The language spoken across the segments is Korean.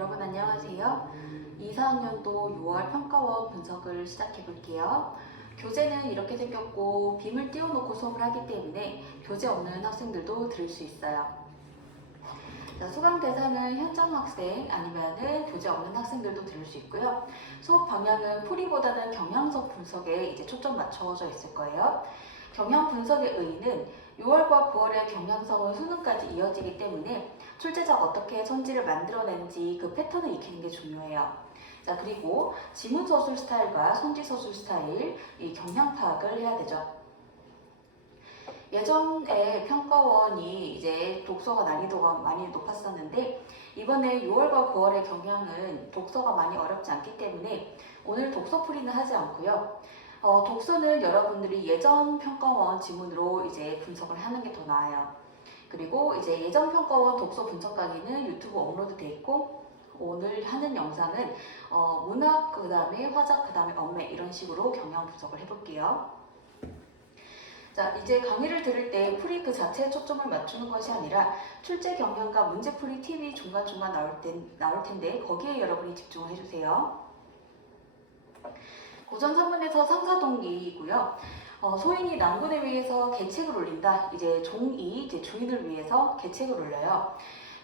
여러분 안녕하세요. 2, 4학년도 6월 평가원 분석을 시작해 볼게요. 교재는 이렇게 생겼고 빔을 띄워놓고 수업을 하기 때문에 교재 없는 학생들도 들을 수 있어요. 자, 수강 대상은 현장 학생 아니면은 교재 없는 학생들도 들을 수 있고요. 수업 방향은 풀이보다는 경향성 분석에 이제 초점 맞춰져 있을 거예요. 경향 분석의 의의는 6월과 9월의 경향성은 수능까지 이어지기 때문에 출제자가 어떻게 선지를 만들어내는지 그 패턴을 익히는 게 중요해요. 자, 그리고 지문 서술 스타일과 선지 서술 스타일, 이 경향 파악을 해야 되죠. 예전에 평가원이 이제 독서가 난이도가 많이 높았었는데 이번에 6월과 9월의 경향은 독서가 많이 어렵지 않기 때문에 오늘 독서풀이는 하지 않고요. 독서는 여러분들이 예전 평가원 지문으로 이제 분석을 하는 게 더 나아요. 그리고 이제 예전 평가원 독서 분석 강의는 유튜브 업로드 돼 있고 오늘 하는 영상은 문학, 그 다음에 화작, 그 다음에 언매 이런 식으로 경향 분석을 해볼게요. 자, 이제 강의를 들을 때 풀이 그 자체에 초점을 맞추는 것이 아니라 출제 경향과 문제풀이 팁이 중간중간 나올 텐데 거기에 여러분이 집중을 해주세요. 고전 산문에서 상사동기이고요. 소인이 난군에 의해서 계책을 올린다. 이제 종이 이제 주인을 위해서 계책을 올려요.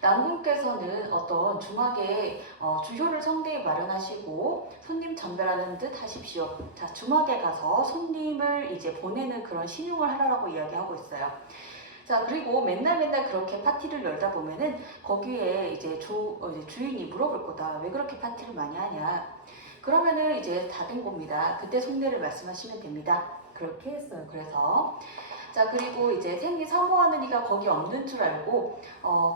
난군께서는 어떤 중학에 주효를 성대에 마련하시고 손님 전배라는 듯 하십시오. 자, 중학에 가서 손님을 이제 보내는 그런 신용을 하라고 이야기하고 있어요. 자, 그리고 맨날 그렇게 파티를 열다 보면은 거기에 이제 주인이 물어볼 거다. 왜 그렇게 파티를 많이 하냐? 그러면은 이제 다 된 겁니다. 그때 속내를 말씀하시면 됩니다. 그렇게 했어요. 그래서 자, 그리고 이제 생리 사모하는 이가 거기 없는 줄 알고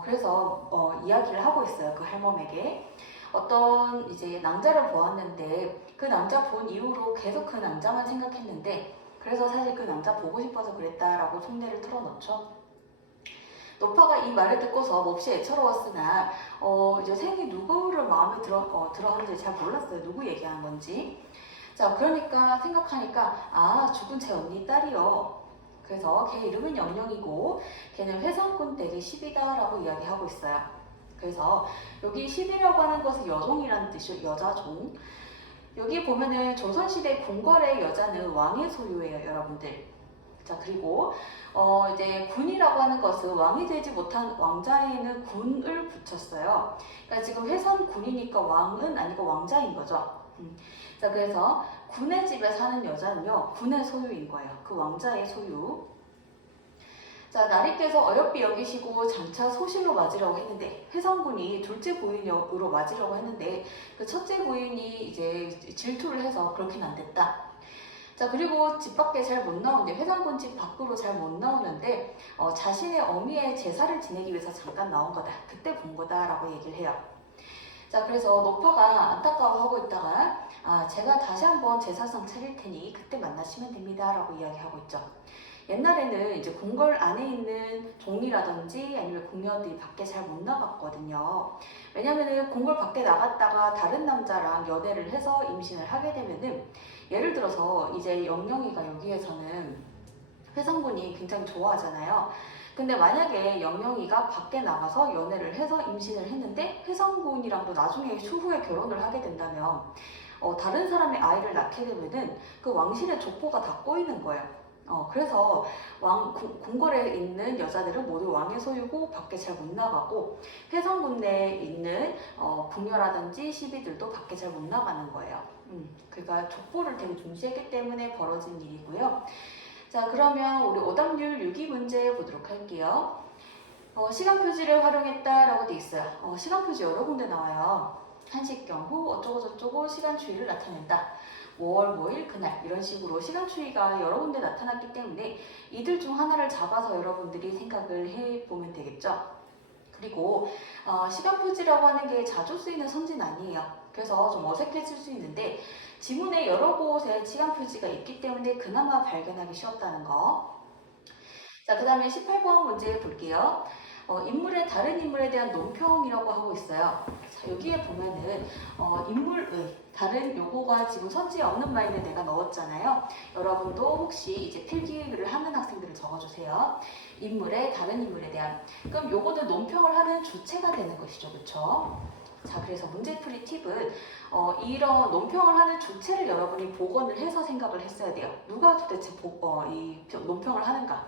그래서 이야기를 하고 있어요. 그 할멈에게. 어떤 이제 낭자를 보았는데 그 낭자 본 이후로 계속 그 낭자만 생각했는데 그래서 사실 그 낭자 보고 싶어서 그랬다라고 속내를 털어놓죠. 노파가 이 말을 듣고서 몹시 애처로웠으나 이제 생이 누구를 마음에 들었는지 잘 몰랐어요. 누구 얘기하는 건지. 자, 그러니까 생각하니까 죽은 제 언니 딸이요. 그래서 걔 이름은 영영이고 걔는 회상꾼 댁의 10이다라고 이야기하고 있어요. 그래서 여기 10이라고 하는 것은 여종이라는 뜻이요. 여자종. 여기 보면은 조선시대 궁궐의 여자는 왕의 소유예요, 여러분들. 자, 그리고 이제 군이라고 하는 것은 왕이 되지 못한 왕자에는 군을 붙였어요. 그러니까 지금 회선군이니까 왕은 아니고 왕자인 거죠. 자, 그래서 군의 집에 사는 여자는요, 군의 소유인 거예요. 그 왕자의 소유. 자, 나리께서 어여삐 여기시고 장차 소실로 맞으려고 했는데 회선군이 둘째 부인으로 맞으려고 했는데 그 첫째 부인이 이제 질투를 해서 그렇게는 안 됐다. 자, 그리고 집 밖에 잘 못 나오는데 회장군 집 밖으로 잘 못 나오는데 자신의 어미의 제사를 지내기 위해서 잠깐 나온 거다. 그때 본 거다라고 얘기를 해요. 자, 그래서 노파가 안타까워하고 있다가 제가 다시 한번 제사상 차릴 테니 그때 만나시면 됩니다 라고 이야기하고 있죠. 옛날에는 이제 궁궐 안에 있는 종이라든지 아니면 궁녀들이 밖에 잘 못 나갔거든요. 왜냐면은 궁궐 밖에 나갔다가 다른 남자랑 연애를 해서 임신을 하게 되면은 예를 들어서 이제 영영이가 여기에서는 회상군이 굉장히 좋아하잖아요. 근데 만약에 영영이가 밖에 나가서 연애를 해서 임신을 했는데 회상군이랑도 나중에 추후에 결혼을 하게 된다면 다른 사람의 아이를 낳게 되면은 그 왕실의 족보가 다 꼬이는 거예요. 그래서 궁궐에 있는 여자들은 모두 왕의 소유고 밖에 잘 못 나가고 회성군 내에 있는 궁녀라든지 시비들도 밖에 잘 못 나가는 거예요. 그러니까 족보를 되게 중시했기 때문에 벌어진 일이고요. 자, 그러면 우리 오답률 6위 문제 보도록 할게요. 시간 표지를 활용했다라고 돼 있어요. 시간 표지 여러 군데 나와요. 한식 경후 어쩌고 저쩌고 시간 추이를 나타낸다. 5월 뭐일 그날 이런 식으로 시간 추이가 여러 군데 나타났기 때문에 이들 중 하나를 잡아서 여러분들이 생각을 해보면 되겠죠. 그리고 시간 표지라고 하는 게 자주 쓰이는 선지는 아니에요. 그래서 좀 어색해질 수 있는데 지문에 여러 곳에 시간 표지가 있기 때문에 그나마 발견하기 쉬웠다는 거. 자, 그 다음에 18번 문제 볼게요. 다른 인물에 대한 논평이라고 하고 있어요. 자, 여기에 보면은 인물의 다른 요거가 지금 선지에 없는 말인데 내가 넣었잖아요. 여러분도 혹시 이제 필기를 하는 학생들을 적어주세요. 다른 인물에 대한. 그럼 요거는 논평을 하는 주체가 되는 것이죠, 그렇죠? 자, 그래서 문제풀이 팁은 이런 논평을 하는 주체를 여러분이 복원을 해서 생각을 했어야 돼요. 누가 도대체 이 논평을 하는가?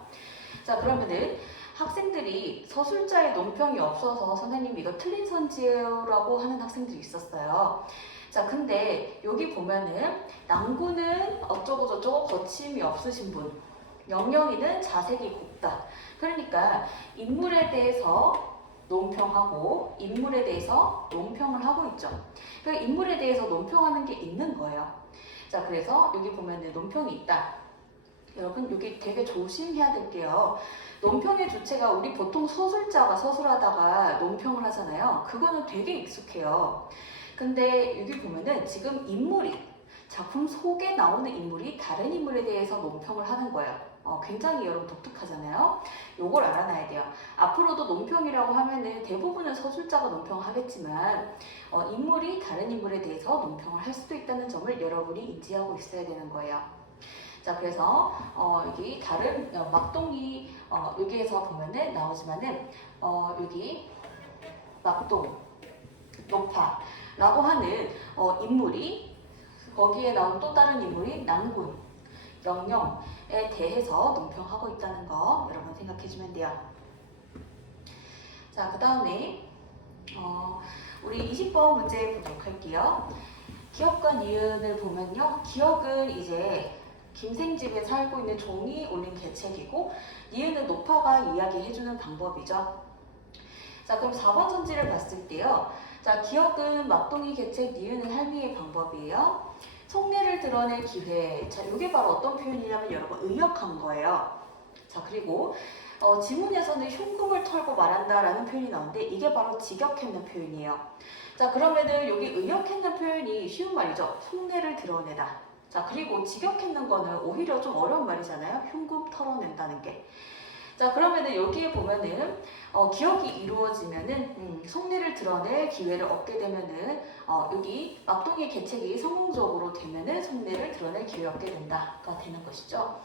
자, 그러면은 학생들이 서술자의 논평이 없어서 선생님 이거 틀린 선지라고 하는 학생들이 있었어요. 자, 근데 여기 보면은 낭구는 어쩌고 저쩌고 거침이 없으신 분, 영영이는 자색이 곱다. 그러니까 인물에 대해서 논평하고 인물에 대해서 논평을 하고 있죠. 그러니까 인물에 대해서 논평하는 게 있는 거예요. 자, 그래서 여기 보면은 논평이 있다. 여러분 여기 되게 조심해야 될게요. 논평의 주체가 우리 보통 서술자가 서술하다가 논평을 하잖아요. 그거는 되게 익숙해요. 근데 여기 보면은 지금 인물이 작품 속에 나오는 인물이 다른 인물에 대해서 논평을 하는 거예요. 굉장히 여러분 독특하잖아요. 요걸 알아놔야 돼요. 앞으로도 논평이라고 하면은 대부분은 서술자가 논평을 하겠지만 인물이 다른 인물에 대해서 논평을 할 수도 있다는 점을 여러분이 인지하고 있어야 되는 거예요. 자, 그래서 여기 다른 막동이 여기에서 보면은 나오지만은 여기 막동, 노파라고 하는 인물이 거기에 나온 또 다른 인물이 낭군, 영영에 대해서 논평하고 있다는 거 여러분 생각해주면 돼요. 자, 그 다음에 우리 20번 문제 보도록 할게요. 기억과 니은을 보면요. 기억은 이제 김생집에 살고 있는 종이 올린 계책이고 니은은 노파가 이야기해주는 방법이죠. 자, 그럼 4번 선지를 봤을 때요. 자, 기억은 막동이 계책, 니은은 할미의 방법이에요. 속내를 드러낼 기회. 자, 이게 바로 어떤 표현이냐면 여러분 의역한 거예요. 자, 그리고 지문에서는 흉금을 털고 말한다라는 표현이 나오는데 이게 바로 직역했는 표현이에요. 자, 그러면은 여기 의역했는 표현이 쉬운 말이죠. 속내를 드러내다. 자, 그리고 직역했는 거는 오히려 좀 어려운 말이잖아요. 흉금 털어낸다는 게. 자, 그러면은 여기에 보면은 기억이 이루어지면은 속내를 드러낼 기회를 얻게 되면은 여기 막동의 계책이 성공적으로 되면은 속내를 드러낼 기회를 얻게 된다가 되는 것이죠.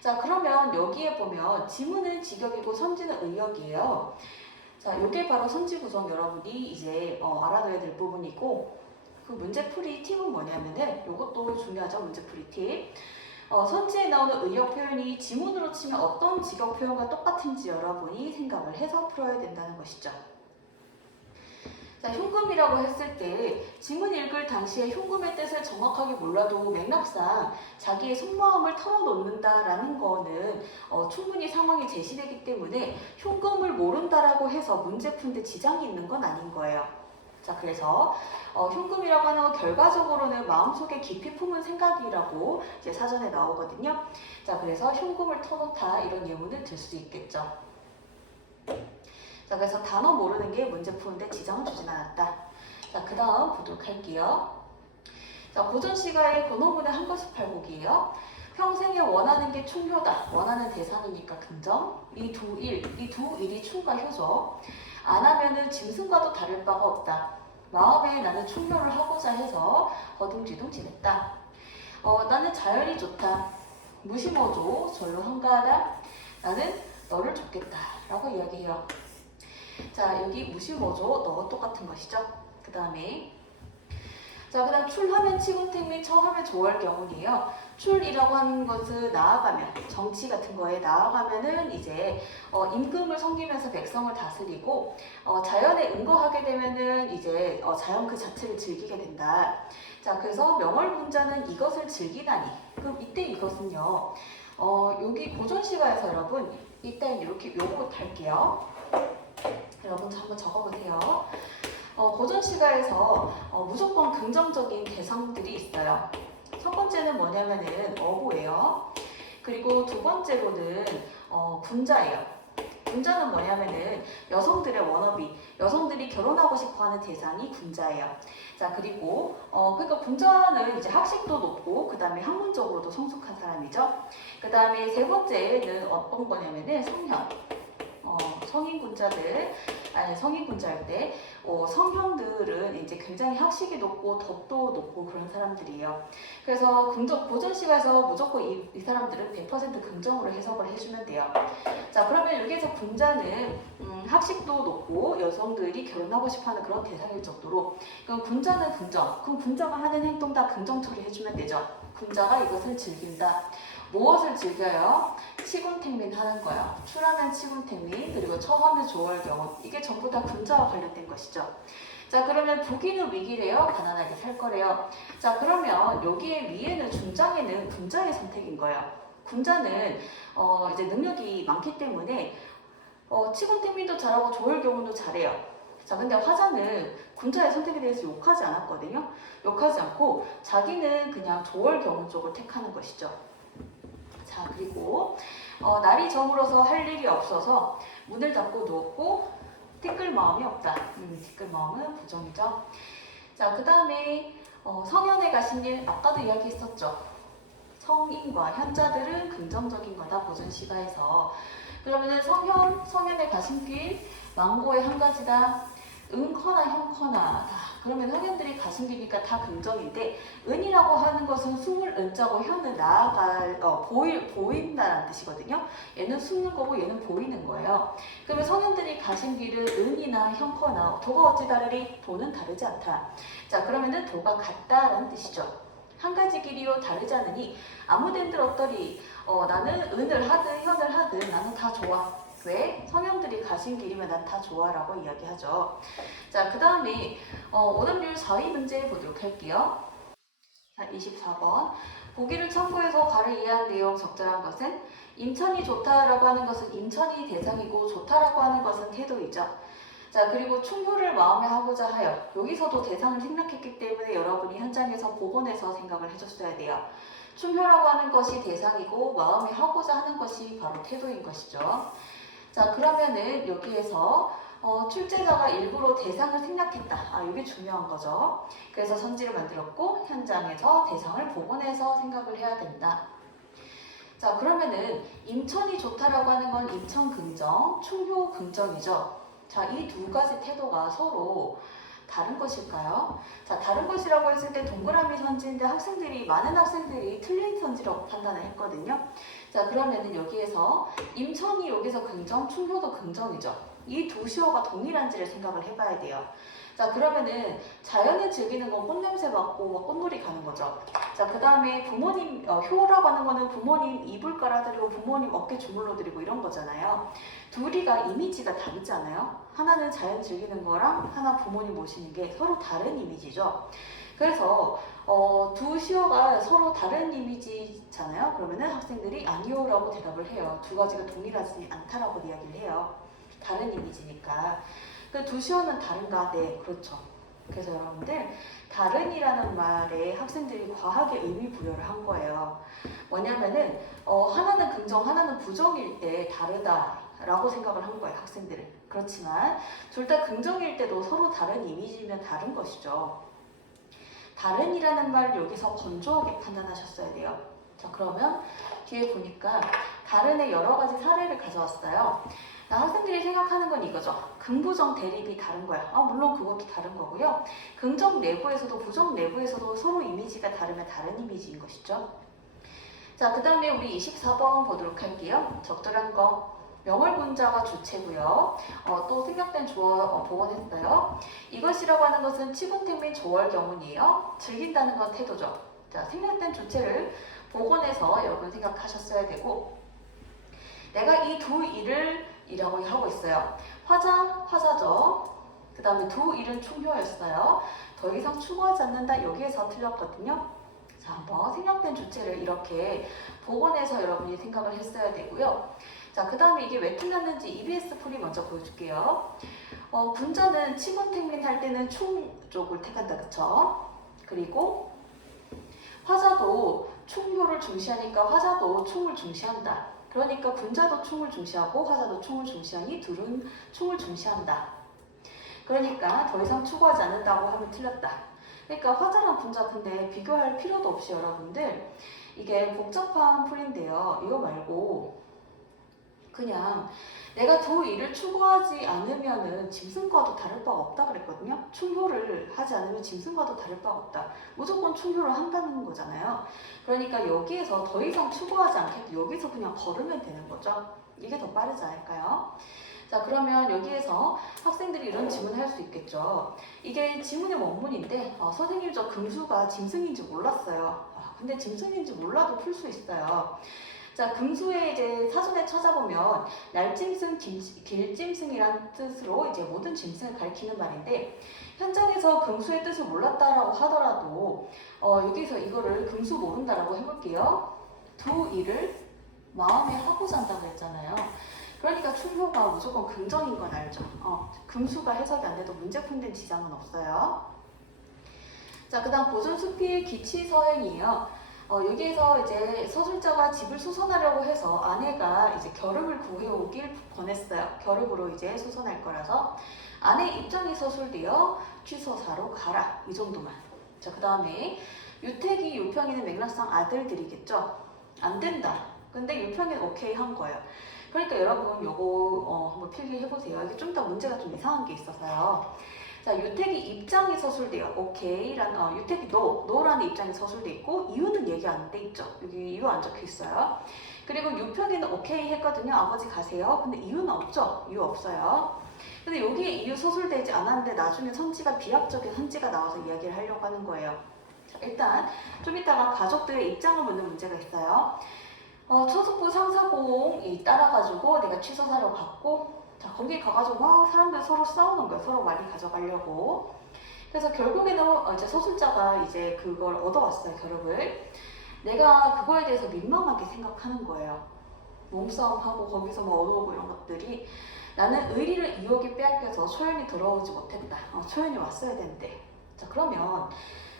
자, 그러면 여기에 보면 지문은 직역이고 선지는 의역이에요. 자, 이게 바로 선지 구성 여러분이 이제 알아둬야 될 부분이고 그 문제풀이 팁은 뭐냐면은 이것도 중요하죠. 문제풀이 팁. 선지에 나오는 의역 표현이 지문으로 치면 어떤 직역 표현과 똑같은지 여러분이 생각을 해서 풀어야 된다는 것이죠. 자, 흉금이라고 했을 때 지문 읽을 당시에 흉금의 뜻을 정확하게 몰라도 맥락상 자기의 속마음을 털어놓는다라는 거는 충분히 상황이 제시되기 때문에 흉금을 모른다라고 해서 문제 푸는데 지장이 있는 건 아닌 거예요. 자, 그래서 흉금이라고 하는 건 결과적으로는 마음속에 깊이 품은 생각이라고 이제 사전에 나오거든요. 자, 그래서 흉금을 터놓다 이런 예문을 들 수 있겠죠. 자, 그래서 단어 모르는 게 문제 푸는데 지장을 주진 않았다. 자, 그 다음 보도록 할게요. 자, 고전 시가의 권호문의 한 것이 팔곡이에요. 평생에 원하는 게 충효다. 원하는 대상이니까 긍정. 이 두 일이 충과 효죠. 안 하면은 짐승과도 다를 바가 없다. 마음에 나는 충효를 하고자 해서 허둥지둥 지냈다. 나는 자연이 좋다. 무심어줘. 절로 한가하다. 나는 너를 줬겠다. 라고 이야기해요. 자, 여기 무심어줘. 너와 똑같은 것이죠. 그 다음에 자, 그 다음 출하면 치군택 및 처하면 조할 경우이에요. 출이라고 하는 것은 나아가면, 정치 같은 거에 나아가면은 이제 임금을 섬기면서 백성을 다스리고 자연에 응거하게 되면은 이제 자연 그 자체를 즐기게 된다. 자, 그래서 명월군자는 이것을 즐기다니. 그럼 이때 이것은요. 여기 고전시가에서 여러분 일단 이렇게 요거 할게요. 여러분 한번 적어보세요. 고전시가에서 무조건 긍정적인 대상들이 있어요. 첫 번째는 뭐냐면은 어부예요. 그리고 두 번째로는 군자예요. 군자는 뭐냐면은 여성들의 워너비, 여성들이 결혼하고 싶어하는 대상이 군자예요. 자, 그리고 그러니까 군자는 이제 학식도 높고 그 다음에 학문적으로도 성숙한 사람이죠. 그 다음에 세 번째는 어떤 거냐면은 성현. 성인 군자일 때 성형들은 이제 굉장히 학식이 높고 덕도 높고 그런 사람들이에요. 그래서 긍정 보존시가에서 무조건 이 사람들은 100% 긍정으로 해석을 해주면 돼요. 자, 그러면 여기에서 군자는 학식도 높고 여성들이 결혼하고 싶어하는 그런 대상일 정도로, 그럼 군자는 긍정, 그럼 군자가 하는 행동 다 긍정 처리해주면 되죠. 군자가 이것을 즐긴다. 무엇을 즐겨요? 치군택민 하는 거예요. 출하면 치군택민, 그리고 처하면 조월경우, 이게 전부 다 군자와 관련된 것이죠. 자, 그러면 부귀는 위기래요? 가난하게 살 거래요? 자, 그러면 여기에 위에는 중장에는 군자의 선택인 거예요. 군자는 이제 능력이 많기 때문에 치군택민도 잘하고 조월경우도 잘해요. 자, 근데 화자는 군자의 선택에 대해서 욕하지 않았거든요. 욕하지 않고 자기는 그냥 조월경우 쪽을 택하는 것이죠. 자, 그리고 날이 저물어서 할 일이 없어서 문을 닫고 누웠고 티끌 마음이 없다. 티끌 마음은 부정이죠. 자, 그 다음에 성현에 가신 일, 아까도 이야기했었죠. 성인과 현자들은 긍정적인 거다, 보존시가에서. 그러면은 성현에 가신 길, 망고의 한 가지다. 은커나 형커나 다. 그러면 성현들이 가신 길이니까 다 긍정인데, 은이라고 하는 것은 숨을 은자고 현은 나아갈 보인다라는 뜻이거든요. 얘는 숨는 거고 얘는 보이는 거예요. 그러면 성현들이 가신 길은 은이나 형커나 도가 어찌 다르리? 도는 다르지 않다. 자, 그러면은 도가 같다라는 뜻이죠. 한 가지 길이요 다르지 않으니 아무데들 어떠리. 나는 은을 하든 현을 하든 나는 다 좋아. 왜? 성형들이 가신 길이면 난 다 좋아라고 이야기하죠. 자, 그 다음에 오답률 4위 문제 보도록 할게요. 자, 24번. 보기를 참고해서 가를 이해한 내용 적절한 것은 인천이 좋다라고 하는 것은 인천이 대상이고 좋다라고 하는 것은 태도이죠. 자, 그리고 충효를 마음에 하고자 하여, 여기서도 대상을 생략했기 때문에 여러분이 현장에서 복원해서 생각을 해줬어야 돼요. 충효라고 하는 것이 대상이고 마음에 하고자 하는 것이 바로 태도인 것이죠. 자, 그러면은 여기에서 출제자가 일부러 대상을 생략했다. 아, 이게 중요한 거죠. 그래서 선지를 만들었고 현장에서 대상을 복원해서 생각을 해야 된다. 자, 그러면은 인천이 좋다라고 하는 건 인천 긍정, 충효 긍정이죠. 자, 이 두 가지 태도가 서로 다른 것일까요? 자, 다른 것이라고 했을 때 동그라미 선지인데 많은 학생들이 틀린 선지라고 판단을 했거든요. 자, 그러면은 여기에서 인천이 여기서 긍정, 충효도 긍정이죠. 이 두 시어가 동일한지를 생각을 해봐야 돼요. 자, 그러면은 자연을 즐기는 건 꽃냄새 맡고 막 꽃놀이 가는 거죠. 자, 그 다음에 부모님, 효라고 하는 거는 부모님 이불 깔아드리고 부모님 어깨 주물러 드리고 이런 거잖아요. 둘이가 이미지가 다르잖아요. 하나는 자연 즐기는 거랑 하나 부모님 모시는 게 서로 다른 이미지죠. 그래서 두 시어가 서로 다른 이미지잖아요. 그러면은 학생들이 아니요라고 대답을 해요. 두 가지가 동일하지 않다라고 이야기를 해요. 다른 이미지니까. 그 두 시어는 다른가? 네, 그렇죠. 그래서 여러분들 다른이라는 말에 학생들이 과하게 의미 부여를 한 거예요. 뭐냐면은 하나는 긍정, 하나는 부정일 때 다르다라고 생각을 한 거예요, 학생들은. 그렇지만 둘 다 긍정일 때도 서로 다른 이미지면 다른 것이죠. 다른이라는 말을 여기서 건조하게 판단하셨어야 돼요. 자, 그러면 뒤에 보니까 다른의 여러 가지 사례를 가져왔어요. 학생들이 생각하는 건 이거죠. 긍부정 대립이 다른 거야. 물론 그것도 다른 거고요. 긍정 내부에서도 부정 내부에서도 서로 이미지가 다르면 다른 이미지인 것이죠. 자, 그 다음에 우리 24번 보도록 할게요. 적절한 거. 명월분자가 주체고요. 또 생략된 주어 복원했어요. 이것이라고 하는 것은 치군택 및 조월 경운이에요. 즐긴다는 건 태도죠. 자, 생략된 주체를 복원해서 여러분 생각하셨어야 되고, 내가 이 두 일을 이라고 하고 있어요. 화자죠. 그 다음에 두 일은 충효였어요. 더 이상 추구하지 않는다. 여기에서 틀렸거든요. 자, 한번 생략된 주체를 이렇게 복원해서 여러분이 생각을 했어야 되고요. 자, 그 다음에 이게 왜 틀렸는지 EBS 풀이 먼저 보여줄게요. 분자는 치군택민 할 때는 충 쪽을 택한다. 그쵸? 그리고 화자도 충효를 중시하니까 화자도 충을 중시한다. 그러니까 분자도 충을 중시하고 화자도 충을 중시하니 둘은 충을 중시한다. 그러니까 더 이상 추구하지 않는다고 하면 틀렸다. 그러니까 화자랑 분자 근데 비교할 필요도 없이 여러분들 이게 복잡한 풀인데요. 이거 말고 그냥 내가 더 일을 추구하지 않으면은 짐승과도 다를 바가 없다 그랬거든요. 충효를 하지 않으면 짐승과도 다를 바가 없다. 무조건 충효를 한다는 거잖아요. 그러니까 여기에서 더 이상 추구하지 않겠고 여기서 그냥 걸으면 되는 거죠. 이게 더 빠르지 않을까요? 자, 그러면 여기에서 학생들이 이런 질문을 할 수 있겠죠. 이게 지문의 원문인데 선생님 저 금수가 짐승인지 몰랐어요. 근데 짐승인지 몰라도 풀 수 있어요. 자, 금수에 이제 사전에 찾아보면 날짐승, 길짐승이란 뜻으로 이제 모든 짐승을 가리키는 말인데 현장에서 금수의 뜻을 몰랐다라고 하더라도 여기서 이거를 금수 모른다라고 해볼게요. 두 일을 마음에 하고자 한다고 했잖아요. 그러니까 충효가 무조건 긍정인 건 알죠. 금수가 해석이 안 돼도 문제 푼 데는 지장은 없어요. 자, 그 다음 보존수필 기치서행이에요. 여기에서 이제 서술자가 집을 수선하려고 해서 아내가 이제 겨름을 구해오길 권했어요. 겨름으로 이제 수선할 거라서 아내 입장이 서술되어 취서사로 가라. 이 정도만. 자, 그 다음에 유택이 유평이는 맥락상 아들들이겠죠. 안 된다. 근데 유평이는 오케이 한 거예요. 그러니까 여러분 요거 한번 필기해보세요. 이게 좀 더 문제가 좀 이상한 게 있어서요. 자, 유택이 입장이 서술돼요. 오케이라는 유택이 노라는 입장이 서술돼 있고 이유는 얘기 안 돼 있죠. 여기 이유 안 적혀 있어요. 그리고 유평이는 오케이 했거든요. 아버지 가세요. 근데 이유는 없죠. 이유 없어요. 근데 여기에 이유 서술되지 않았는데 나중에 선지가 비약적인 선지가 나와서 이야기를 하려고 하는 거예요. 자, 일단 좀 이따가 가족들의 입장을 묻는 문제가 있어요. 처숙부 상사공이 따라가지고 내가 취소사로 갔고 자, 거기 가가지고 막 사람들 서로 싸우는 거예요. 서로 많이 가져가려고. 그래서 결국에는 이제 서술자가 이제 그걸 얻어왔어요. 겨룩을. 내가 그거에 대해서 민망하게 생각하는 거예요. 몸싸움하고 거기서 뭐 얻어오고 이런 것들이 나는 의리를 이옥에 빼앗겨서 초연이 돌아오지 못했다. 초연이 왔어야 되는데. 자, 그러면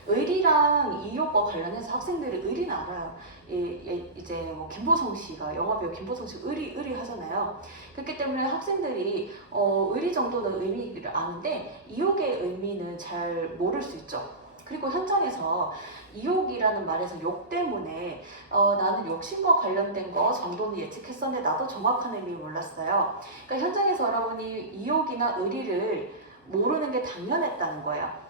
의리랑 이효과 관련해서 학생들이 의리는 알아요. 이제 뭐 김보성 씨가 영화배우 김보성 씨 의리 하잖아요. 그렇기 때문에 학생들이 의리 정도는 의미를 아는데 이욕의 의미는 잘 모를 수 있죠. 그리고 현장에서 이욕이라는 말에서 욕 때문에 나는 욕심과 관련된 거 정도는 예측했었는데 나도 정확한 의미 몰랐어요. 그러니까 현장에서 여러분이 이욕이나 의리를 모르는 게 당연했다는 거예요.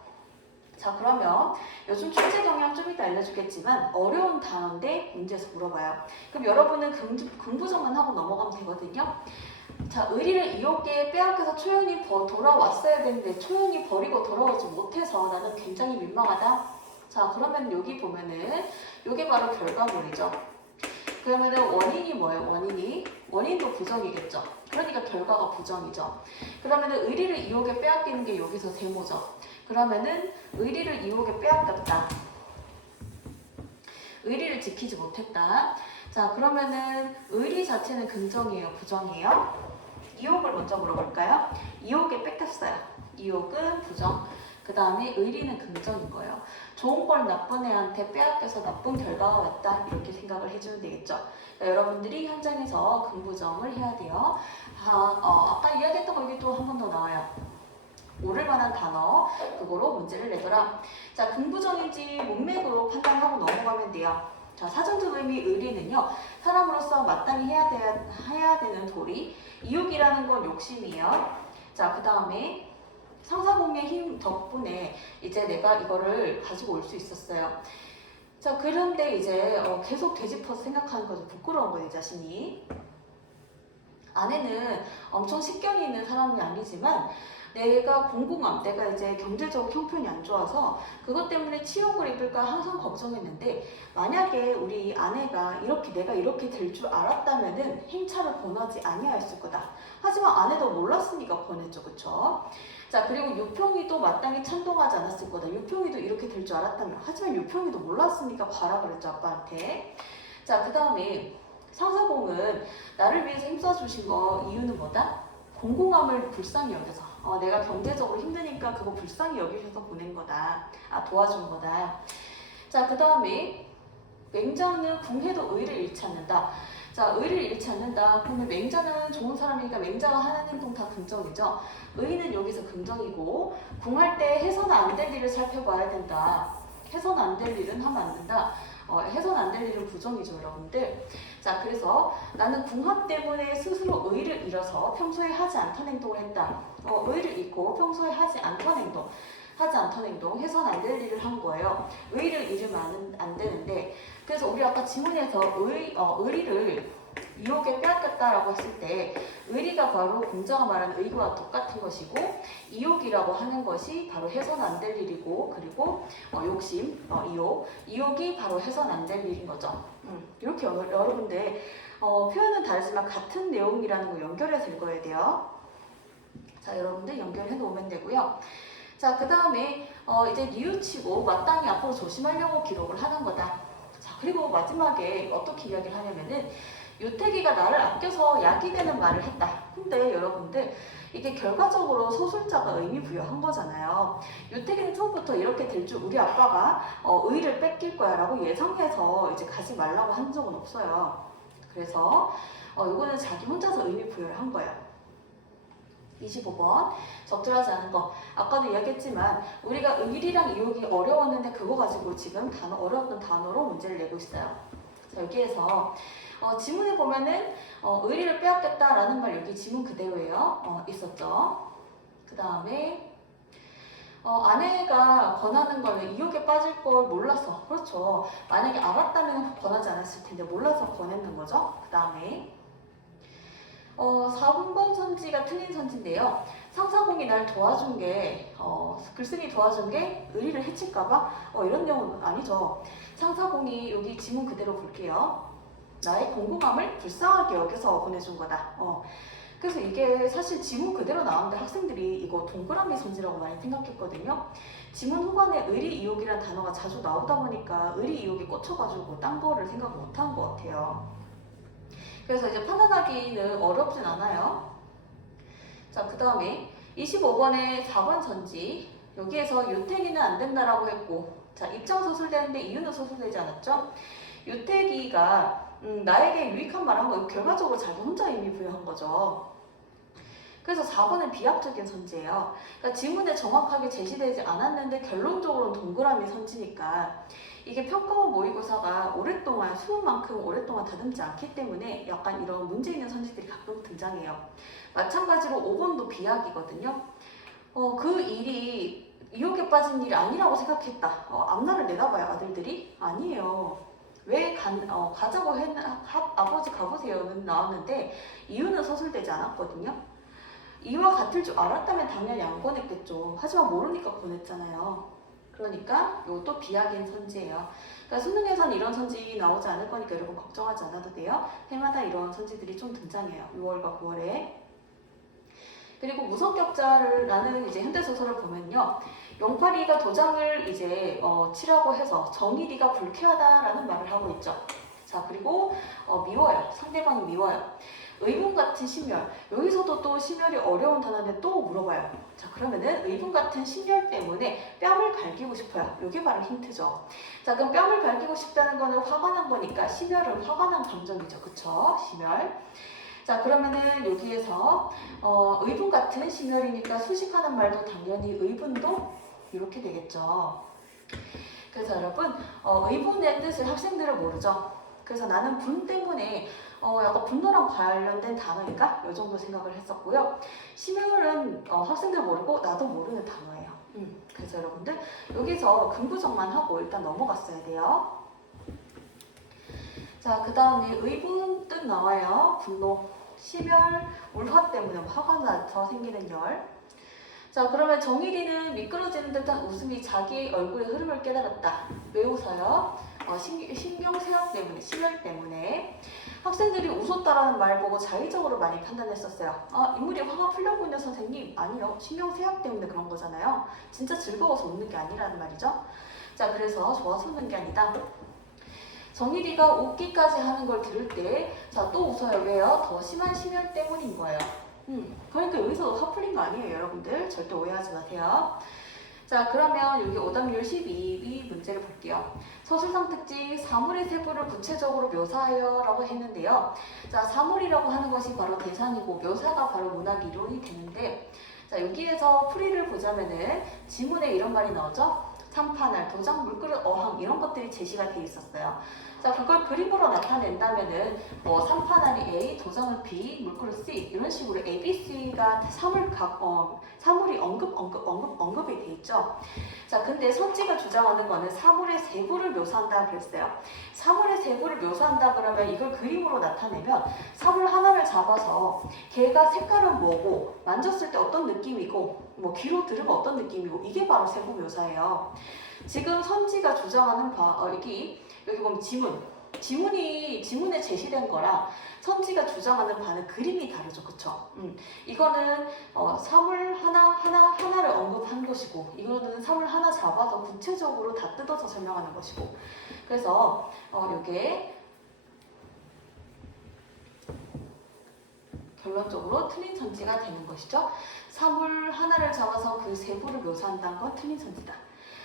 자, 그러면 요즘 출제 경향 좀 이따 알려주겠지만 어려운 단어인데 문제에서 물어봐요. 그럼 여러분은 긍부정만 하고 넘어가면 되거든요. 자, 의리를 이옥에 빼앗겨서 초연이 돌아왔어야 되는데 초연이 버리고 돌아오지 못해서 나는 굉장히 민망하다. 자, 그러면 여기 보면은 이게 바로 결과물이죠. 그러면은 원인이 뭐예요? 원인도 부정이겠죠. 그러니까 결과가 부정이죠. 그러면은 의리를 이옥에 빼앗기는 게 여기서 세모죠. 그러면은 의리를 이옥에 빼앗겼다. 의리를 지키지 못했다. 자, 그러면은 의리 자체는 긍정이에요, 부정이에요? 이옥을 먼저 물어볼까요? 이옥에 뺏겼어요. 이옥은 부정. 그 다음에 의리는 긍정인 거예요. 좋은 걸 나쁜 애한테 빼앗겨서 나쁜 결과가 왔다. 이렇게 생각을 해주면 되겠죠. 그러니까 여러분들이 현장에서 긍부정을 해야 돼요. 아까 이야기했던 거 여기 또 한 번 더 나와요. 모를 만한 단어, 그거로 문제를 내더라. 자, 긍부정인지 문맥으로 판단하고 넘어가면 돼요. 자, 사전적 의미 의리는요, 사람으로서 마땅히 해야 되는 도리, 이욕이라는 건 욕심이에요. 자, 그 다음에 상사공의 힘 덕분에 이제 내가 이거를 가지고 올 수 있었어요. 자, 그런데 이제 계속 되짚어서 생각하는 거죠. 부끄러운 거예요, 자신이. 아내는 엄청 식견이 있는 사람이 아니지만 내가 공공함, 내가 이제 경제적 형편이 안 좋아서 그것 때문에 치욕을 입을까 항상 걱정했는데 만약에 우리 아내가 내가 이렇게 될 줄 알았다면은 행차를 권하지 아니하였을 거다. 하지만 아내도 몰랐으니까 권했죠, 그쵸? 자, 그리고 유평이도 마땅히 찬동하지 않았을 거다. 유평이도 이렇게 될 줄 알았다면, 하지만 유평이도 몰랐으니까 가라 그랬죠, 아빠한테. 자, 그 다음에 상사공은 나를 위해서 힘써주신 거 이유는 뭐다? 공공함을 불쌍히 여겨서 내가 경제적으로 힘드니까 그거 불쌍히 여기셔서 보낸 거다. 도와준 거다. 자, 그 다음에 맹자는 궁해도 의를 잃지 않는다. 자, 의를 잃지 않는다. 그러면 맹자는 좋은 사람이니까 맹자가 하는 행동 다 긍정이죠. 의는 여기서 긍정이고 궁할 때 해서는 안 될 일을 살펴봐야 된다. 해서는 안 될 일은 하면 안 된다. 해서는 안 될 일은 부정이죠, 여러분들. 자, 그래서 나는 궁합 때문에 스스로 의의를 잃어서 평소에 하지 않던 행동을 했다. 의의를 잃고 평소에 하지 않던 행동, 해서는 안 될 일을 한 거예요. 의의를 잃으면 안 되는데, 그래서 우리 아까 지문에서 의리를 이옥에 빼앗겼다라고 했을 때, 의리가 바로 공자가 말하는 의와 똑같은 것이고, 이옥이라고 하는 것이 바로 해서는 안 될 일이고, 그리고 욕심, 이옥이 바로 해서는 안 될 일인 거죠. 이렇게 여러분들 표현은 다르지만 같은 내용이라는 거 연결해서 읽어야 돼요. 자, 여러분들 연결해 놓으면 되고요. 자, 그 다음에 이제 뉘우치고 마땅히 앞으로 조심하려고 기록을 하는 거다. 자, 그리고 마지막에 어떻게 이야기를 하냐면은 유태기가 나를 아껴서 약이 되는 말을 했다. 근데 여러분들 이게 결과적으로 소술자가 의미 부여한 거잖아요. 유태기는 처음부터 이렇게 될 줄 우리 아빠가 의의를 뺏길 거야 라고 예상해서 이제 가지 말라고 한 적은 없어요. 그래서 이거는 자기 혼자서 의미 부여를 한 거예요. 25번 적절하지 않은 거. 아까도 이야기했지만 우리가 의리랑 이옥이 어려웠는데 그거 가지고 지금 어려웠던 단어로 문제를 내고 있어요. 자, 여기에서 지문에 보면은 의리를 빼앗겼다라는 말 여기 지문 그대로예요. 있었죠. 그 다음에 아내가 권하는 거는 이옥에 빠질 걸 몰라서, 그렇죠. 만약에 알았다면 권하지 않았을 텐데 몰라서 권했는 거죠. 그 다음에 4번 선지가 틀린 선지인데요. 상사공이 날 도와준 게 글쓴이 도와준 게 의리를 해칠까봐 이런 내용은 아니죠. 상사공이 여기 지문 그대로 볼게요. 나의 궁금함을 불쌍하게 여겨서 보내준 거다. 그래서 이게 사실 지문 그대로 나오는데 학생들이 이거 동그라미 선지라고 많이 생각했거든요. 지문 후반에 의리 이옥이라는 단어가 자주 나오다 보니까 의리 이옥이 꽂혀가지고 딴 거를 생각 못한 것 같아요. 그래서 이제 판단하기는 어렵진 않아요. 자, 그 다음에 25번에 4번 선지. 여기에서 유태기는 안 된다라고 했고, 자, 입장 소술되는데 이유는 소술되지 않았죠? 유태기가 나에게 유익한 말 한 거, 결과적으로 자기 혼자 의미 부여한 거죠. 그래서 4번은 비합적인 선지예요. 그러니까 지문에 정확하게 제시되지 않았는데 결론적으로는 동그라미 선지니까 이게 평가원 모의고사가 오랫동안 수업만큼 오랫동안 다듬지 않기 때문에 약간 이런 문제 있는 선지들이 가끔 등장해요. 마찬가지로 5번도 비약이거든요. 그 일이 이옥에 빠진 일이 아니라고 생각했다. 앞날을 내다봐요, 아들들이? 아니에요. 왜 가자고 아버지 가보세요는 나왔는데 이유는 서술되지 않았거든요. 이와 같을 줄 알았다면 당연히 안 권했겠죠. 하지만 모르니까 권했잖아요. 그러니까 이것도 비약인 선지예요. 그러니까 수능에서는 이런 선지 나오지 않을 거니까 여러분 걱정하지 않아도 돼요. 해마다 이런 선지들이 좀 등장해요. 6월과 9월에. 그리고 무성격자라는 이제 현대소설을 보면요. 용팔이가 도장을 이제 치라고 해서 정일이가 불쾌하다라는 말을 하고 있죠. 자, 그리고 미워요. 상대방이 미워요. 의분 같은 심열. 여기서도 또 심열이 어려운 단어인데 또 물어봐요. 자, 그러면은 의분 같은 심열 때문에 뺨을 갈기고 싶어요. 이게 바로 힌트죠. 자, 그럼 뺨을 갈기고 싶다는 거는 화가 난 거니까 심열은 화가 난 감정이죠. 그쵸? 심열. 자, 그러면은 여기에서 의분 같은 심열이니까 수식하는 말도 당연히 의분도 이렇게 되겠죠. 그래서 여러분 의분의 뜻을 학생들은 모르죠. 그래서 나는 분 때문에 약간 분노랑 관련된 단어인가? 이 정도 생각을 했었고요. 심열은 학생들 모르고 나도 모르는 단어예요. 그래서 여러분들 여기서 긍부정만 하고 일단 넘어갔어야 돼요. 자, 그 다음에 의분 뜻 나와요. 분노, 심열, 울화 때문에 화가 나서 생기는 열. 자, 그러면 정일이는 미끄러지는 듯한 웃음이 자기 얼굴의 흐름을 깨달았다. 왜 웃어요? 신경쇠약 때문에, 심열 때문에. 학생들이 웃었다라는 말 보고 자의적으로 많이 판단했었어요. 인물이 화가 풀려 보이는 선생님? 아니요. 신경쇠약 때문에 그런 거잖아요. 진짜 즐거워서 웃는 게 아니라는 말이죠. 자, 그래서 좋아서 웃는 게 아니다. 정일이가 웃기까지 하는 걸 들을 때, 자, 또 웃어요. 왜요? 더 심한 심열 때문인 거예요. 그러니까 여기서 화 풀린 거 아니에요, 여러분들. 절대 오해하지 마세요. 자, 그러면 여기 오답률 12위 문제를 볼게요. 서술상 특징, 사물의 세부를 구체적으로 묘사하여 라고 했는데요. 자, 사물이라고 하는 것이 바로 대상이고 묘사가 바로 문학 이론이 되는데, 자, 여기에서 풀이를 보자면은 지문에 이런 말이 나오죠. 삼판알, 도장, 물그릇, 어항 이런 것들이 제시가 되어 있었어요. 자, 그걸 그림으로 나타낸다면은 뭐 삼판알이 A, 도장은 B, 물그릇 C 이런 식으로 A, B, C가 사물이 언급이 돼 있죠. 자, 근데 선지가 주장하는 거는 사물의 세부를 묘사한다 그랬어요. 사물의 세부를 묘사한다 그러면 이걸 그림으로 나타내면 사물 하나를 잡아서 걔가 색깔은 뭐고 만졌을 때 어떤 느낌이고 뭐 귀로 들으면 어떤 느낌이고 이게 바로 세부 묘사예요. 지금 선지가 주장하는 여기 보면 지문에 제시된 거랑 선지가 주장하는 바는 그림이 다르죠, 그쵸? 이거는 사물 하나를 언급한 것이고, 이거는 사물 하나 잡아서 구체적으로 다 뜯어서 설명하는 것이고, 그래서 이게 결론적으로 틀린 선지가 되는 것이죠. 사물 하나를 잡아서 그 세부를 묘사한다는 건 틀린 선지다.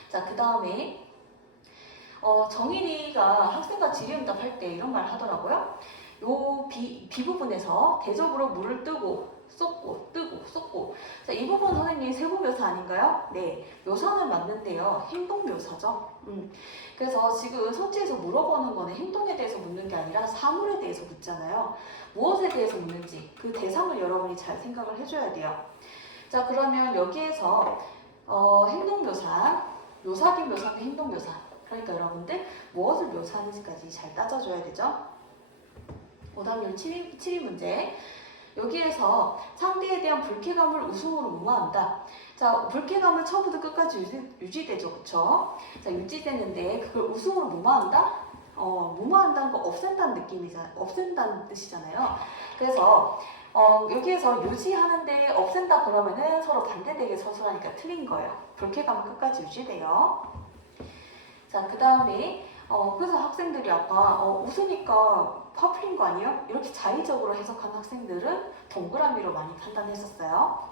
자, 그 다음에 정인이가 학생과 질의응답 할 때 이런 말 하더라고요. 요 B 부분에서 대접으로 물을 뜨고 쏟고 뜨고 쏟고. 자, 이 부분 선생님 세부 묘사 아닌가요? 네, 묘사는 맞는데요. 행동 묘사죠. 그래서 지금 선지에서 물어보는 거는 행동에 대해서 묻는 게 아니라 사물에 대해서 묻잖아요. 무엇에 대해서 묻는지 그 대상을 여러분이 잘 생각을 해줘야 돼요. 자, 그러면 여기에서 행동 묘사, 묘사긴 묘사긴 행동 묘사. 그러니까 여러분들 무엇을 묘사하는지까지 잘 따져줘야 되죠. 오답률 7위 문제. 여기에서 상대에 대한 불쾌감을 웃음으로 무마한다. 자, 불쾌감은 처음부터 끝까지 유지되죠, 그쵸? 자, 유지되는데 그걸 웃음으로 무마한다? 무마한다는 거 없앤다는 뜻이잖아요. 그래서 여기에서 유지하는데 없앤다 그러면은 서로 반대되게 서술하니까 틀린 거예요. 불쾌감은 끝까지 유지돼요. 자, 그 다음에 그래서 학생들이 아까 웃으니까 화 풀린 거 아니에요? 이렇게 자의적으로 해석한 학생들은 동그라미로 많이 판단했었어요.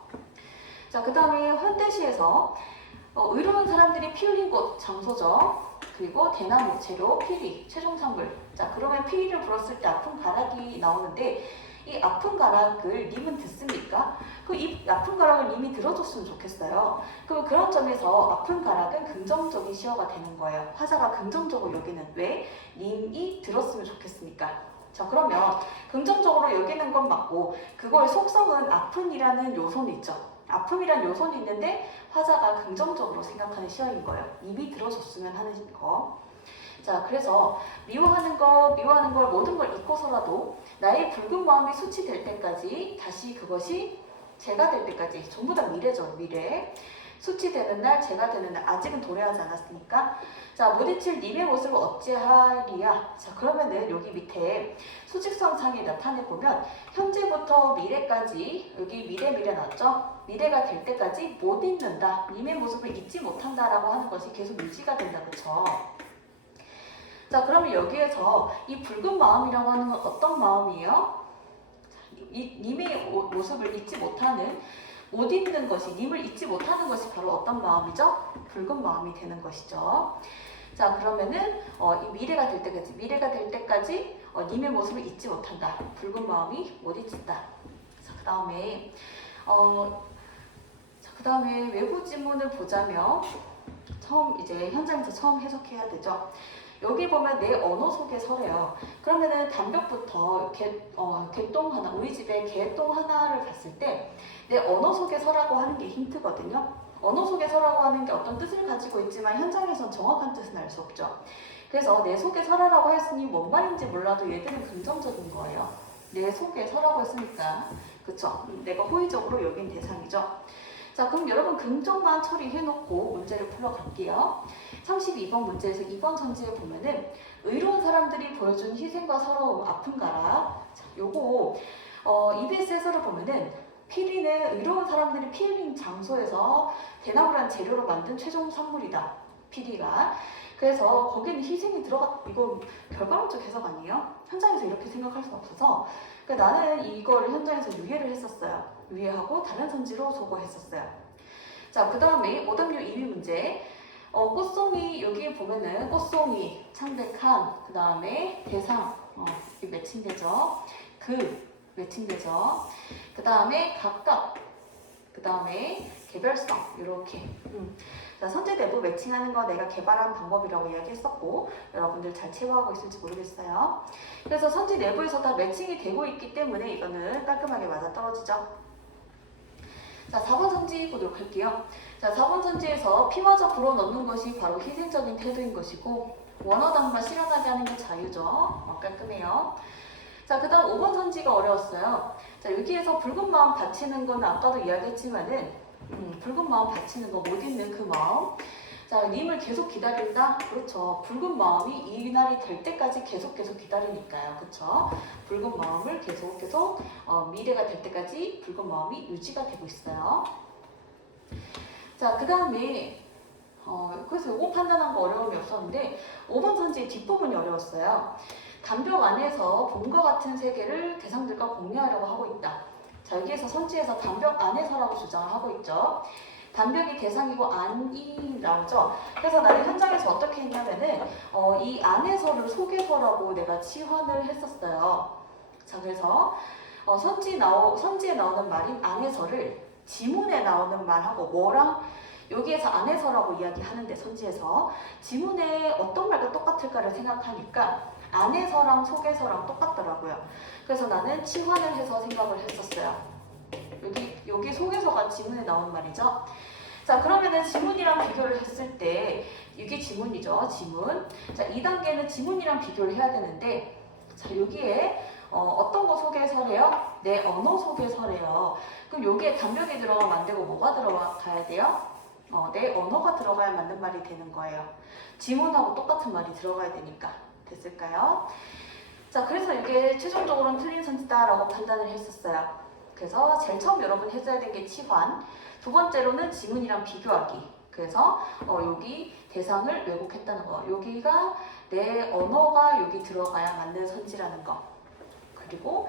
자, 그 다음에 현대시에서 의로운 사람들이 피 흘린 곳, 장소죠. 그리고 대나무, 재료, 피리, 최종 산물. 자, 그러면 피리를 불었을 때 아픈 가락이 나오는데 이 아픈 가락을 님은 듣습니까? 이 아픈 가락을 님이 들어줬으면 좋겠어요. 그런 점에서 아픈 가락은 긍정적인 시어가 되는 거예요. 화자가 긍정적으로 여기는 왜? 님이 들었으면 좋겠습니까? 자, 그러면 긍정적으로 여기는 건 맞고 그거의 속성은 아픔이라는 요소는 있죠. 아픔이라는 요소는 있는데 화자가 긍정적으로 생각하는 시어인 거예요. 님이 들어줬으면 하는 거. 자, 그래서 미워하는 걸 모든 걸 잊고서라도 나의 붉은 마음이 수치될 때까지 다시 그것이 제가 될 때까지 전부 다 미래죠, 미래. 수치되는 날, 제가 되는 날, 아직은 도래하지 않았으니까. 자, 못 잊힐 님의 모습을 어찌하리야. 자, 그러면은 여기 밑에 수직선상에 나타내보면 현재부터 미래까지, 여기 미래 나왔죠? 미래가 될 때까지 못 잊는다. 님의 모습을 잊지 못한다라고 하는 것이 계속 유지가 된다, 그쵸? 자, 그러면 여기에서 이 붉은 마음이라고 하는 건 어떤 마음이에요? 님의 모습을 잊지 못하는, 못 잊는 것이, 님을 잊지 못하는 것이 바로 어떤 마음이죠? 붉은 마음이 되는 것이죠. 자, 그러면은 이 미래가 될 때까지 님의 모습을 잊지 못한다. 붉은 마음이 못 잊힌다. 자, 그 다음에 외부 지문을 보자면 현장에서 처음 해석해야 되죠. 여기 보면 내 언어 속의 서래요. 그러면은 단벽부터 개똥 하나, 우리 집에 개똥 하나를 봤을 때 내 언어 속의 서라고 하는 게 힌트거든요. 언어 속의 서라고 하는 게 어떤 뜻을 가지고 있지만 현장에선 정확한 뜻은 알 수 없죠. 그래서 내 속에 서라라고 했으니 뭔 말인지 몰라도 얘들은 긍정적인 거예요. 내 속에 서라고 했으니까. 그쵸? 내가 호의적으로 여긴 대상이죠. 자, 그럼 여러분 긍정만 처리해놓고 문제를 풀어갈게요. 32번 문제에서 2번 선지에 보면은 의로운 사람들이 보여준 희생과 서러움, 아픔가라. 자, 요거 EBS에서를 보면은 피리는 의로운 사람들이 피 흘린 장소에서 대나무란 재료로 만든 최종 산물이다. 피리가. 그래서 거기는 희생이 이거 결과론적 해석 아니에요? 현장에서 이렇게 생각할 수 없어서 나는 이걸 현장에서 유예를 했었어요. 유예하고 다른 선지로 소거했었어요. 자, 그 다음에 오답률 2위 문제. 꽃송이, 여기 보면은 꽃송이, 창백한, 그 다음에 대상, 매칭되죠. 매칭되죠. 그 다음에 각각, 그 다음에 개별성 이렇게. 자, 선지 내부 매칭하는 거 내가 개발한 방법이라고 이야기했었고 여러분들 잘 체화하고 있을지 모르겠어요. 그래서 선지 내부에서 다 매칭이 되고 있기 때문에 이거는 깔끔하게 맞아떨어지죠. 자, 4번 선지 보도록 할게요. 자, 4번 선지에서 피마저 불어넣는 것이 바로 희생적인 태도인 것이고 원어단 바 실현하게 하는 게 자유죠. 깔끔해요. 자, 그 다음 5번 선지가 어려웠어요. 자, 여기에서 붉은 마음 바치는 건 아까도 이야기했지만은 붉은 마음 바치는 거 못 잊는 그 마음. 자, 님을 계속 기다린다? 그렇죠. 붉은 마음이 이날이 될 때까지 계속 기다리니까요. 그렇죠. 붉은 마음을 계속 미래가 될 때까지 붉은 마음이 유지가 되고 있어요. 자, 그 다음에 그래서 요거 판단한 거 어려움이 없었는데 5번 선지의 뒷부분이 어려웠어요. 단벽 안에서 봄과 같은 세계를 대상들과 공유하려고 하고 있다. 자, 여기에서 선지에서 단벽 안에서라고 주장을 하고 있죠. 단벽이 대상이고 안이 나오죠. 그래서 나는 현장에서 어떻게 했냐면은 이 안에서를 속에서라고 내가 치환을 했었어요. 자, 그래서 선지에 나오는 말인 안에서를 지문에 나오는 말하고 뭐랑 여기에서 안에서라고 이야기하는데 선지에서 지문에 어떤 말과 똑같을까를 생각하니까 안에서랑 속에서랑 똑같더라고요. 그래서 나는 치환을 해서 생각을 했었어요. 여기 속에서가 지문에 나온 말이죠. 자, 그러면은 지문이랑 비교를 했을 때 이게 지문이죠. 지문. 자, 2단계는 지문이랑 비교를 해야 되는데 자, 여기에 어떤 거 속에서래요? 내 언어 속에서래요. 그럼 여기에 단벽이 들어가면 안 되고 뭐가 들어가야 돼요? 내 언어가 들어가야 맞는 말이 되는 거예요. 지문하고 똑같은 말이 들어가야 되니까. 됐을까요? 자, 그래서 이게 최종적으로는 틀린 선지다라고 판단을 했었어요. 그래서 제일 처음 여러분 해줘야 될 게 치환, 두 번째로는 지문이랑 비교하기. 그래서 여기 대상을 왜곡했다는 거. 여기가 내 언어가 여기 들어가야 맞는 선지라는 거. 그리고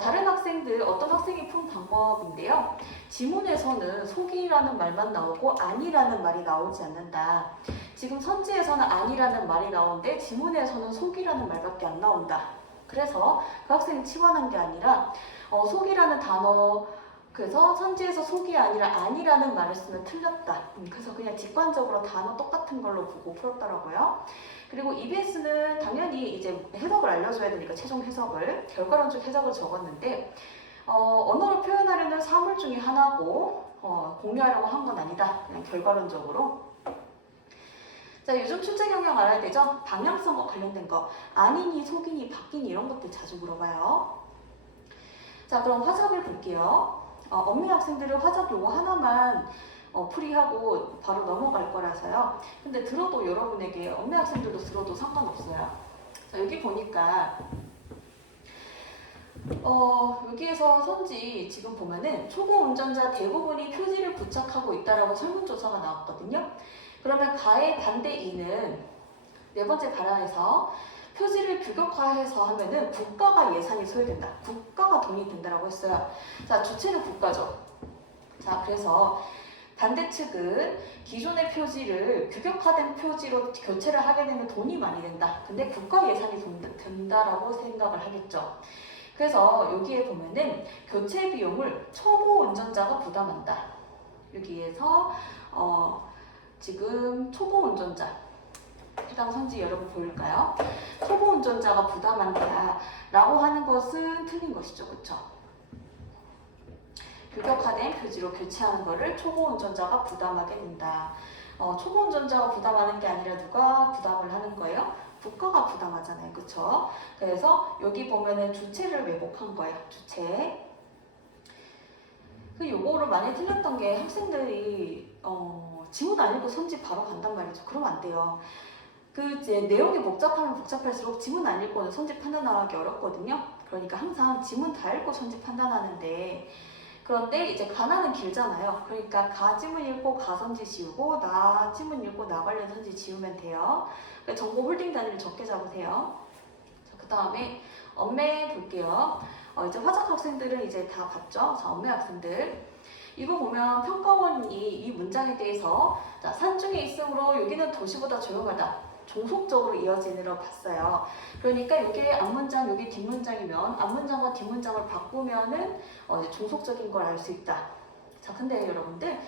다른 학생들, 어떤 학생이 푼 방법인데요. 지문에서는 속이라는 말만 나오고 아니라는 말이 나오지 않는다. 지금 선지에서는 아니라는 말이 나오는데 지문에서는 속이라는 말밖에 안 나온다. 그래서 그 학생이 치환한 게 아니라 속이라는 단어, 그래서 선지에서 속이 아니라 아니라는 말을 쓰면 틀렸다. 그래서 그냥 직관적으로 단어 똑같은 걸로 보고 풀었더라고요. 그리고 EBS는 당연히 이제 해석을 알려줘야 되니까 최종 해석을, 결과론적 해석을 적었는데 언어로 표현하려는 사물 중에 하나고 공유하려고 한 건 아니다. 그냥 결과론적으로. 자, 요즘 출제 경향 알아야 되죠? 방향성과 관련된 거. 아니니, 속이니, 바뀌니 이런 것들 자주 물어봐요. 자, 그럼 화작을 볼게요. 엄미 학생들은 화작 요거 하나만 풀이하고 바로 넘어갈 거라서요. 근데 들어도 여러분에게 엄미 학생들도 들어도 상관없어요. 자, 여기 보니까 여기에서 선지 지금 보면은 초보 운전자 대부분이 표지를 부착하고 있다라고 설문조사가 나왔거든요. 그러면 가의 반대 이는 네 번째 발언에서 표지를 규격화해서 하면은 국가가 예산이 소요된다. 국가가 돈이 든다라고 했어요. 자, 주체는 국가죠. 자, 그래서 반대 측은 기존의 표지를 규격화된 표지로 교체를 하게 되면 돈이 많이 든다. 근데 국가 예산이 든다라고 생각을 하겠죠. 그래서 여기에 보면은 교체 비용을 초보 운전자가 부담한다. 여기에서 지금 초보 운전자 해당 선지 여러분 보일까요? 초보 운전자가 부담한다 라고 하는 것은 틀린 것이죠. 그쵸? 규격화된 표지로 교체하는 것을 초보 운전자가 부담하게 된다. 초보 운전자가 부담하는 게 아니라 누가 부담을 하는 거예요? 국가가 부담하잖아요. 그쵸? 그래서 여기 보면은 주체를 왜곡한 거예요. 주체. 요거를 많이 틀렸던 게 학생들이 지문 안 읽고 선지 바로 간단 말이죠. 그러면 안 돼요. 이제 내용이 복잡하면 복잡할수록 지문 안 읽고는 선지 판단하기 어렵거든요. 그러니까 항상 지문 다 읽고 선지 판단하는데 그런데 이제 가나는 길잖아요. 그러니까 가 지문 읽고 가 선지 지우고 나 지문 읽고 나 관련 선지 지우면 돼요. 정보 홀딩 단위를 적게 잡으세요. 그 다음에 엄매 볼게요. 이제 화작 학생들은 이제 다 봤죠? 자, 엄매 학생들. 이거 보면 평가원이 이 문장에 대해서 자, 산중에 있으므로 여기는 도시보다 조용하다. 종속적으로 이어지느라 봤어요. 그러니까 이게 앞문장, 여기 뒷문장이면 앞문장과 뒷문장을 바꾸면은 이제 종속적인 걸 알 수 있다. 자, 근데 여러분들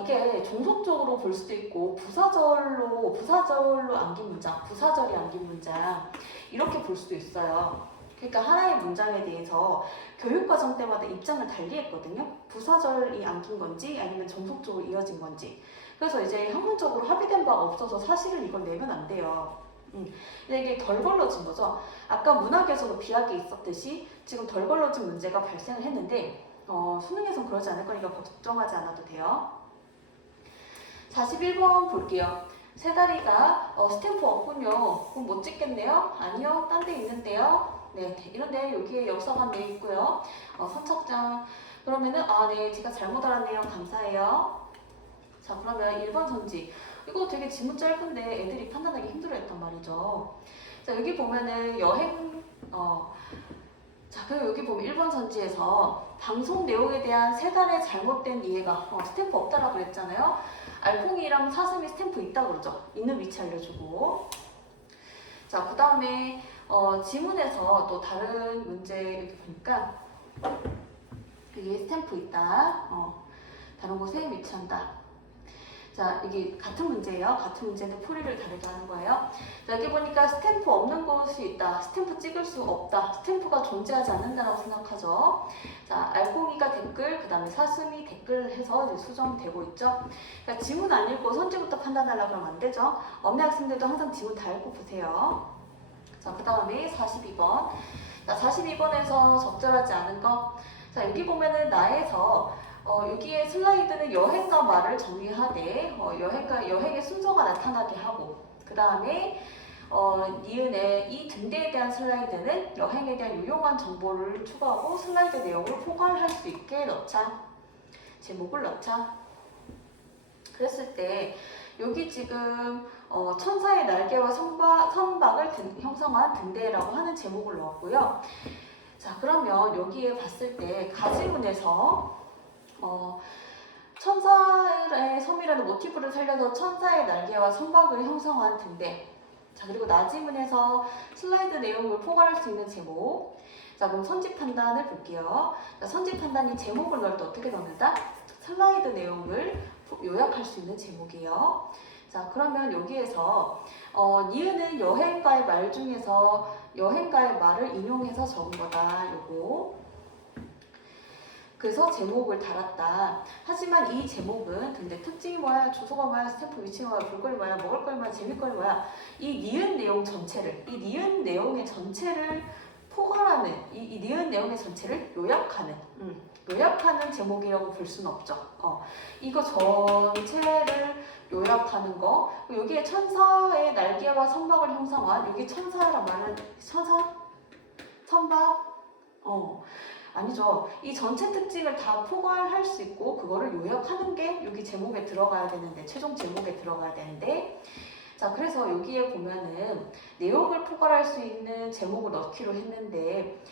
이게 종속적으로 볼 수도 있고 부사절로 안긴 문장, 부사절이 안긴 문장 이렇게 볼 수도 있어요. 그러니까 하나의 문장에 대해서 교육과정 때마다 입장을 달리 했거든요. 부사절이 안긴 건지 아니면 종속적으로 이어진 건지. 그래서 이제 학문적으로 합의된 바가 없어서 사실은 이걸 내면 안 돼요. 근데 이게 덜 걸러진 거죠. 아까 문학에서도 비약이 있었듯이 지금 덜 걸러진 문제가 발생을 했는데 수능에선 그러지 않을 거니까 걱정하지 않아도 돼요. 41번 볼게요. 세 다리가 스탬프 없군요. 그럼 못 찍겠네요? 아니요. 딴 데 있는데요. 네, 이런데 여기에 역사관 돼 있고요. 선착장. 그러면은 네, 제가 잘못 알았네요. 감사해요. 자, 그러면 1번 선지. 이거 되게 지문 짧은데 애들이 판단하기 힘들어했단 말이죠. 자, 여기 보면은 자, 그리고 여기 보면 1번 선지에서 방송 내용에 대한 세단의 잘못된 이해가 스탬프 없다라고 그랬잖아요. 알콩이랑 사슴이 스탬프 있다고 그러죠. 있는 위치 알려주고. 자, 그 다음에 지문에서 또 다른 문제 여기 보니까 여기 스탬프 있다. 다른 곳에 위치한다. 자, 이게 같은 문제예요. 같은 문제인데 풀이를 다르게 하는 거예요. 자, 여기 보니까 스탬프 없는 곳이 있다. 스탬프 찍을 수 없다. 스탬프가 존재하지 않는다라고 생각하죠. 자, 알콩이가 댓글, 그 다음에 사슴이 댓글 해서 이제 수정되고 있죠. 그러니까 지문 안 읽고 선지부터 판단하려고 하면 안 되죠. 없는 학생들도 항상 지문 다 읽고 보세요. 자, 그 다음에 42번. 자, 42번에서 적절하지 않은 거. 자, 여기 보면은 나에서 여기에 슬라이드는 여행과 말을 정리하되 여행의 순서가 나타나게 하고 그 다음에 니은의 이 등대에 대한 슬라이드는 여행에 대한 유용한 정보를 추가하고 슬라이드 내용을 포괄할 수 있게 넣자. 제목을 넣자. 그랬을 때 여기 지금 천사의 날개와 선박을 형성한 등대라고 하는 제목을 넣었고요. 자, 그러면 여기에 봤을 때 가지문에서 천사의 섬이라는 모티브를 살려서 천사의 날개와 선박을 형성한 등대. 자, 그리고 나지문에서 슬라이드 내용을 포괄할 수 있는 제목. 자, 그럼 선지 판단을 볼게요. 자, 선지 판단이 제목을 넣을 때 어떻게 넣는다? 슬라이드 내용을 요약할 수 있는 제목이에요. 자, 그러면 여기에서 니은은 여행가의 말 중에서 여행가의 말을 인용해서 적은 거다. 요거. 그래서 제목을 달았다. 하지만 이 제목은 근데 특징이 뭐야? 주소가 뭐야? 스탬프 위치가 뭐야? 볼거리 뭐야? 먹을거리 뭐야? 재밌거리 뭐야? 이 니은 내용 전체를, 이 니은 내용의 전체를 포괄하는, 이 니은 내용의 전체를 요약하는 제목이라고 볼 수는 없죠. 이거 전체를 요약하는 거. 여기에 천사의 날개와 선박을 형성한, 여기 천사란 말은 천사? 선박? 아니죠. 이 전체 특징을 다 포괄할 수 있고 그거를 요약하는 게 여기 제목에 들어가야 되는데 최종 제목에 들어가야 되는데 자, 그래서 여기에 보면은 내용을 포괄할 수 있는 제목을 넣기로 했는데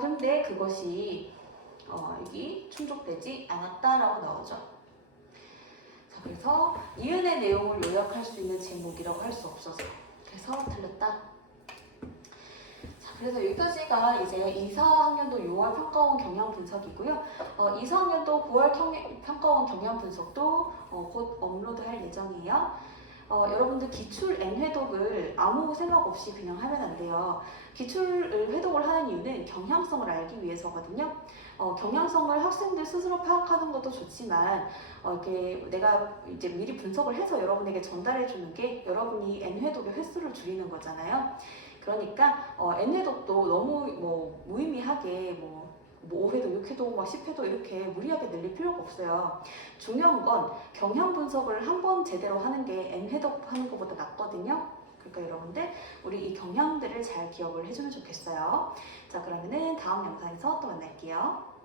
근데 그것이 여기 충족되지 않았다라고 나오죠. 자, 그래서 이은의 내용을 요약할 수 있는 제목이라고 할 수 없어서 그래서 틀렸다. 그래서 여기까지가 이제 2, 4학년도 6월 평가원 경향 분석이고요. 2, 4학년도 9월 평가원 경향 분석도 곧 업로드할 예정이에요. 여러분들 기출 N회독을 아무 생각 없이 그냥 하면 안 돼요. 기출 회독을 하는 이유는 경향성을 알기 위해서거든요. 경향성을 학생들 스스로 파악하는 것도 좋지만 이렇게 내가 이제 미리 분석을 해서 여러분에게 전달해 주는 게 여러분이 N회독의 횟수를 줄이는 거잖아요. 그러니까 N회독도 너무 무의미하게 5회독, 6회독, 10회독 이렇게 무리하게 늘릴 필요가 없어요. 중요한 건 경향 분석을 한번 제대로 하는 게 N회독 하는 것보다 낫거든요. 그러니까 여러분들 우리 이 경향들을 잘 기억을 해주면 좋겠어요. 자, 그러면은 다음 영상에서 또 만날게요.